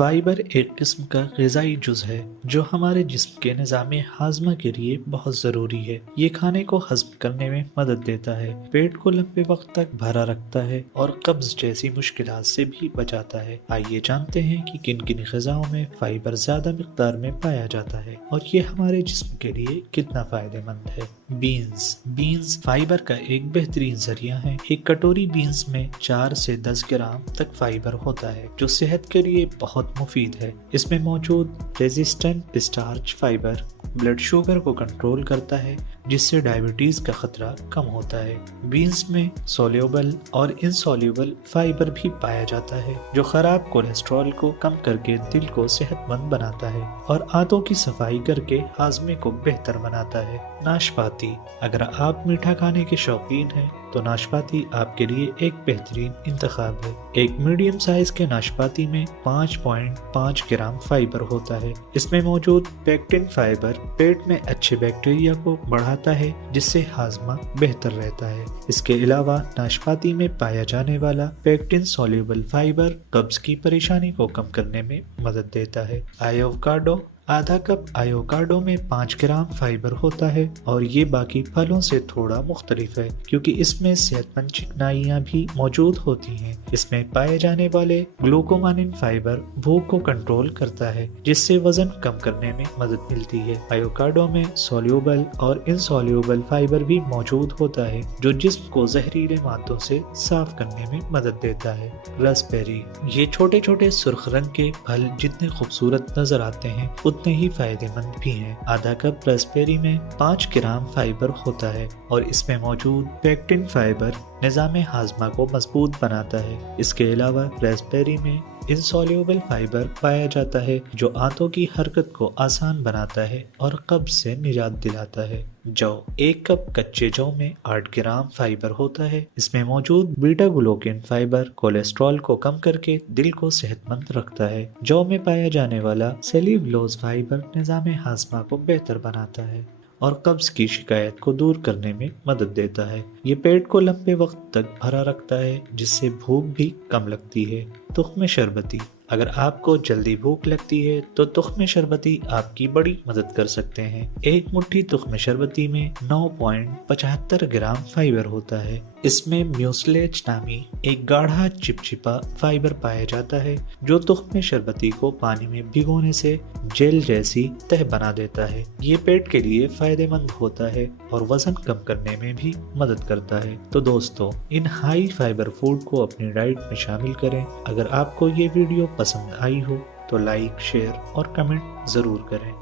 Fibre एक किस्म का ग़िज़ाई जुज़ है जो हमारे जिस्म के निज़ाम हाज़मा के लिए बहुत ज़रूरी है। ये खाने को हज़म करने में मदद देता है, पेट को लंबे वक्त तक भरा रखता है और कब्ज़ जैसी मुश्किलात से भी बचाता है। आइए जानते हैं कि किन किन ग़िज़ाओं में फाइबर ज़्यादा मिक़दार में पाया जाता है और ये हमारे जिस्म के लिए कितना फ़ायदेमंद है। बीन्स फाइबर का एक बेहतरीन ज़रिया है। एक कटोरी बीन्स में 4 से 10 ग्राम तक फाइबर होता है जो सेहत के लिए बहुत मुफीद है। इसमें मौजूद resistant starch fibre blood sugar को कंट्रोल करता है जिससे डायबिटीज का खतरा कम होता है। बीन्स में सोल्यूबल और इनसोल्यूबल फाइबर भी पाया जाता है जो खराब कोलेस्ट्रॉल को कम करके दिल को सेहतमंद बनाता है और आंतों की सफाई करके हाजमे को बेहतर बनाता है। नाशपाती, अगर आप मीठा खाने के शौकीन हैं तो नाशपाती आपके लिए एक बेहतरीन इंतखाब है। एक मीडियम साइज के नाशपाती में 5.5 ग्राम फाइबर होता है। इसमें मौजूद पेक्टिन फाइबर पेट में अच्छे बैक्टीरिया को बढ़ाता है जिससे हाजमा बेहतर रहता है। इसके अलावा नाशपाती में पाया जाने वाला पेक्टिन सोल्यूबल फाइबर कब्ज की परेशानी को कम करने में मदद देता है। एवोकाडो, आधा कप एवोकाडो में 5 ग्राम फाइबर होता है और ये बाकी फलों से थोड़ा मुख्तलिफ है क्योंकि इसमें सेहतमंद चिकनाइयाँ भी मौजूद होती हैं। इसमें पाए जाने वाले ग्लूकोमानिन फाइबर भूख को कंट्रोल करता है जिससे वजन कम करने में मदद मिलती है। एवोकाडो में सोल्यूबल और इनसोल्यूबल फाइबर भी मौजूद होता है जो जिस्म को जहरीले मादों से साफ करने में मदद देता है। रास्पबेरी, ये छोटे छोटे सुर्ख रंग के फल जितने खूबसूरत नजर आते हैं उतने ही फायदेमंद भी हैं। आधा कप रास्पबेरी में 5 ग्राम फाइबर होता है और इसमें मौजूद पेक्टिन फाइबर निज़ाम हाजमा को मजबूत बनाता है। इसके अलावा रास्पबेरी में इनसोल्यूबल फाइबर पाया जाता है जो आंतों की हरकत को आसान बनाता है और कब्ज से निजात दिलाता है। जौ, एक कप कच्चे जौ में 8 ग्राम फाइबर होता है। इसमें मौजूद बीटा ग्लूकेन फाइबर कोलेस्ट्रॉल को कम करके दिल को सेहतमंद रखता है। जौ में पाया जाने वाला सेल्यूलोज फाइबर निज़ाम हाजमा को बेहतर बनाता है और कब्ज की शिकायत को दूर करने में मदद देता है। ये पेट को लंबे वक्त तक भरा रखता है जिससे भूख भी कम लगती है। तुख्म शरबती, अगर आपको जल्दी भूख लगती है तो तुख्म शरबती आपकी बड़ी मदद कर सकते हैं। एक मुट्ठी तुख्म शरबती में 9.75 ग्राम फाइबर होता है। इसमें म्यूसलेज नामी एक गाढ़ा चिपचिपा फाइबर पाया जाता है जो तुख्म शरबती को पानी में भिगोने से जेल जैसी तह बना देता है। ये पेट के लिए फायदेमंद होता है और वजन कम करने में भी मदद करता है। तो दोस्तों, इन हाई फाइबर फूड को अपनी डाइट में शामिल करें। अगर आपको ये वीडियो पसंद आई हो तो लाइक, शेयर और कमेंट जरूर करें।